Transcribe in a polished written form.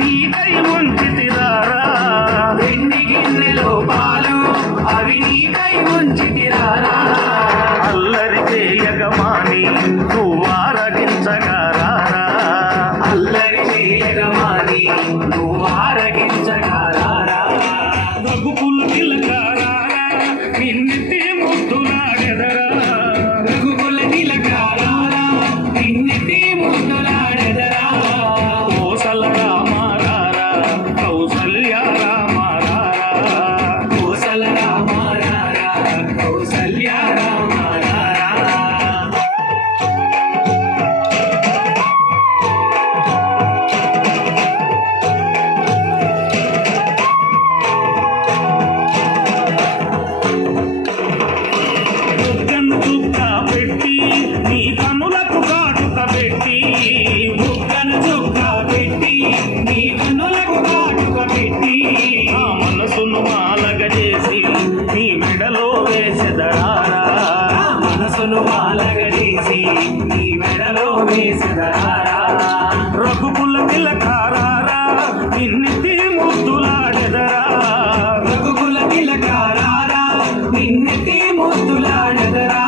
నీకై ఉంచితిరారా వెండి గిన్నెలో పాలు అవి నీకై ఉంచితిరారా అల్లరి చేయగమాని నువ్వు ఆరగించగారా అల్లరి చేయగమాని నువ్వు ఆరగించగారా రఘుకులు తిలకారా నిన్నెత్తి ముద్దులాడెదరా రఘుకుల తిలకారా నిన్నెత్తి ముద్దులాడెదరా మనసును మాలగదీసి నీ మెడలో వేసెదరారా రఘుకుల తిలకారా నిన్నెత్తి ముద్దులాడెదరా రఘుకుల తిలకారా నిన్నెత్తి ముద్దులాడెదరా